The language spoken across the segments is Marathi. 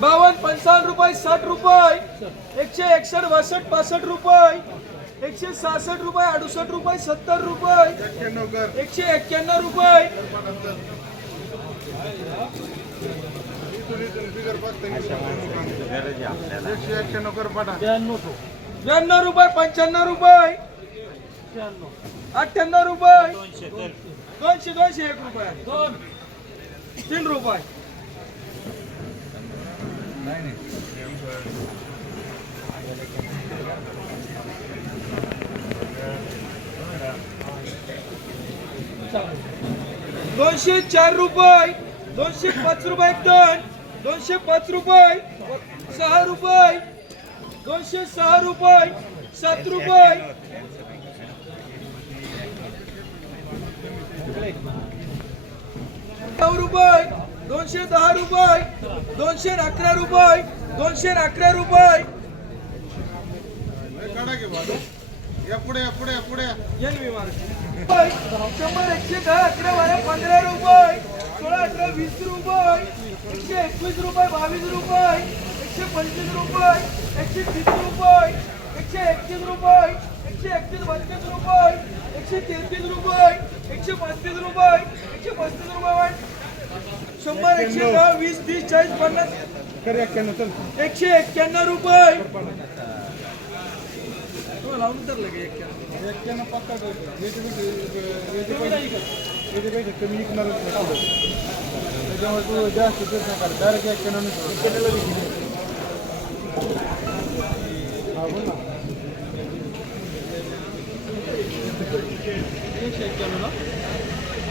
बावन्न. पंचावन्न रुपये साठ रुपये. एकशे एकसष्ट बासष्ट पासष्ट रुपये. एकशे सहासष्ट रुपये अडुसष्ट रुपये सत्तर रुपये. एकशे एक्क्याण्णव रुपये. ब्याण्णव रुपये पंच्याण्णव रुपये. अठ्ठ्याण्णव रुपये. दोनशे दोनशे एक रुपये. दोन तीन रुपये. दोनशे चार रुपये दोनशे पाच रुपये टन दोनशे पाच रुपये सहा रुपये दोनशे सहा रुपये सात रुपये. नऊ रुपये. दोनशे दहा रुपये दोनशे अकरा रुपये दोनशे अकरा रुपये शंभर एकशे दहा अकरा बारा पंधरा रुपये सोळा अठरा वीस रुपये एकशे एकवीस रुपये बावीस रुपये एकशे पंचवीस रुपये एकशे तीस रुपये एकशे एकतीस रुपये एकशे एकतीस बत्तीस रुपये एकशे तेहतीस रुपये एकशे पस्तीस रुपये एकशे पस्तीस रुपये. शंभर एकशे दहा वीस तीस चाळीस पन्नास. एकशे एक्क्याण्णव रुपये. लावून तर लगे एक्क्याण्णव? कमी. त्याच्यामुळे तू जास्त डायरेक्ट एक्क्याण्णव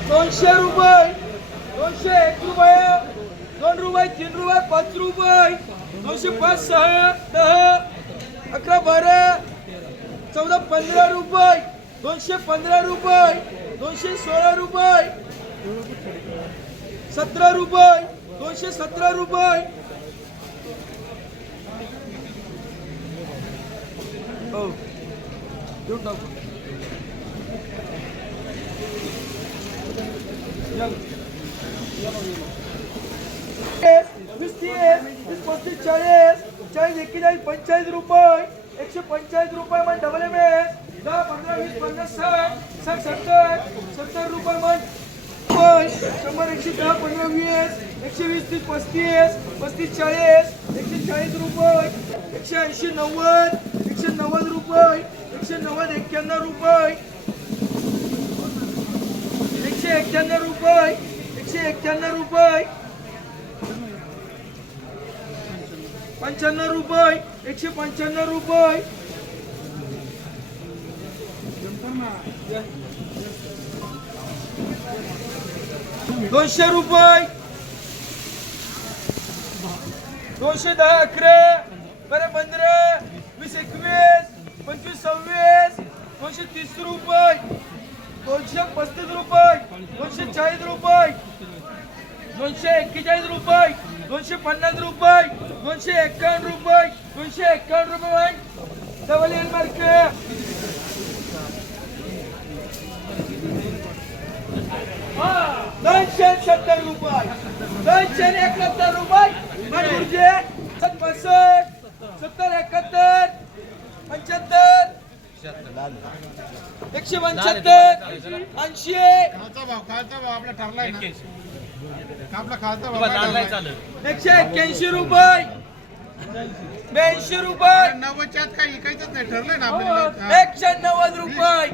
दोनशे रुपये. दोनशे एक रुपये दोन रुपये तीन रुपये पाच रुपये दोनशे पाच सहा दहा अकरा बारा चौदा पंधरा रुपये दोनशे पंधरा रुपये दोनशे सोळा रुपये सतरा रुपये दोनशे सतरा रुपये. हो देऊन टाकू वीस तीस वीस पस्तीस चाळीस चाळीस एक्केचाळीस पंचेचाळीस रुपये एकशे पंचेचाळीस रुपये मन डबल एम एस दहा पंधरा वीस पन्नास साठ साठ सत्तर सत्तर रुपये मन शंभर एकशे दहा पंधरा वीस एकशे वीस तीस पस्तीस पस्तीस चाळीस एकशे चाळीस रुपये एकशे ऐंशी नव्वद एकशे नव्वद रुपये एकशे नव्वद एक्क्याण्णव रुपये एकशे एक्क्याण्णव रुपये एकशे एक्क्याण्णव रुपये पंच्याण्णव रुपये एकशे पंच्याण्णव रुपये. दोनशे रुपये. दोनशे दहा अकरा. बरं पंधरा. वीस एकवीस. पंचवीस सव्वीस. दोनशे तीस रुपये. दोनशे पस्तीस रुपये. दोनशे चाळीस रुपये. दोनशे एक्केचाळीस रुपये दोनशे पन्नास रुपये दोनशे एक्कावन्न रुपये दोनशे एक्कावन्न रुपये. Double L mark. दोनशे सत्तर रुपये दोनशे एकाहत्तर रुपये. गुरुजी पासष्ट सत्तर एकाहत्तर पंच्याहत्तर एकशे पंच्याहत्तर ऐंशी. भाव खालचा भाव आपला ठरलाय एकशे एक्क्याऐंशी रुपये. ब्याऐंशी रुपये. नव्वदच्या आत काही इकायचंच नाही ठरलंय ना आपल्याला एकशे नव्वद रुपये.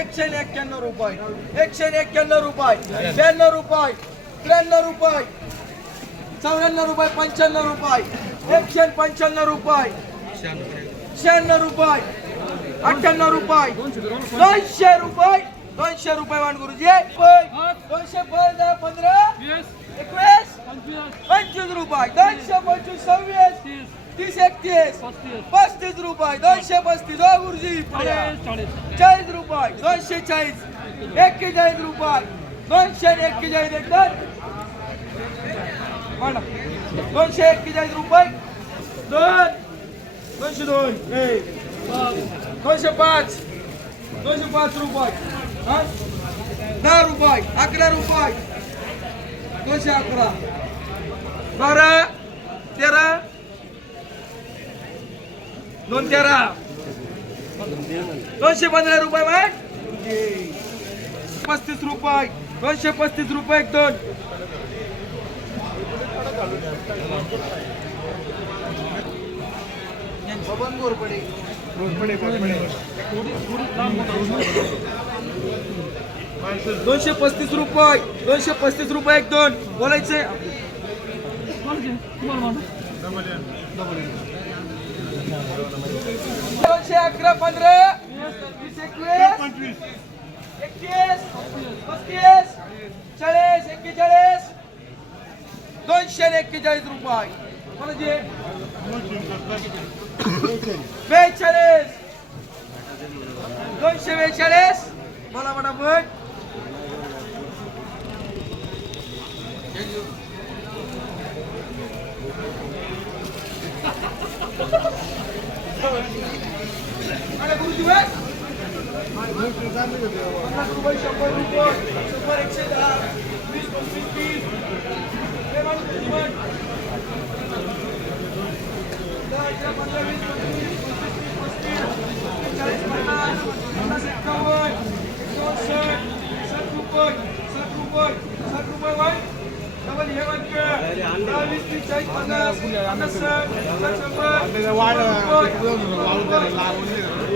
एकशे एक्क्याण्णव रुपये. एकशे एक्क्याण्णव रुपये. ब्याण्णव रुपये. त्र्याण्णव रुपये. चौऱ्याण्णव रुपये पंच्याण्णव रुपये. एकशे पंच्याण्णव रुपये. शहाण्णव रुपये. अठ्ठ्याण्णव रुपये. दोनशे रुपये. दोनशे रुपये. मान गुरुजी दोनशे पाच दहा पंधरा एकवीस पंचवीस रुपये दोनशे पंचवीस सव्वीस तीस एकतीस पस्तीस रुपये दोनशे पस्तीस हो गुरुजी चाळीस रुपये दोनशे चाळीस एक्केचाळीस रुपये दोनशे एक्केचाळीस एकदम म्हणा. दोनशे एक्केचाळीस रुपये दोन दोनशे दोन एक. दोनशे पाच दोनशे पाच रुपये हा? दहा रुपये अकरा रुपये दोनशे अकरा बारा तेरा दोन तेरा दोनशे पंधरा रुपये वाट पस्तीस रुपये. दोनशे पस्तीस रुपये एक दोन. घोरपडे दोनशे पस्तीस रुपये. दोनशे पस्तीस रुपये एक दोन. बोलायचे? दोनशे अकरा पंधरा वीस एकवीस पंचवीस एकतीस पस्तीस चाळीस एक्केचाळीस दोनशे एक्केचाळीस रुपये. म्हणजे बेचाळीस. दोनशे बेचाळीस. बोला पटापट. अरे गुरुजी बस. पन्नास रुपये शंभर रुपये शंभर एकशे दहा वीस पंचवीस तीस हे बघ, हे बघ. दहा, अकरा, पंधरा, वीस, पंचवीस, पंचवीस, तीस, पस्तीस, चाळीस, पन्नास, पन्नास एक्कावन्न, चौसष्ट, साठ रुपये, साठ रुपये, साठ रुपये वाढ. डबल हे बघ. दहा, वीस, तीस, चाळीस, पन्नास, पन्नास, साठ, साठ, शंभर, वाढ शंभर रुपये, शंभर रुपये.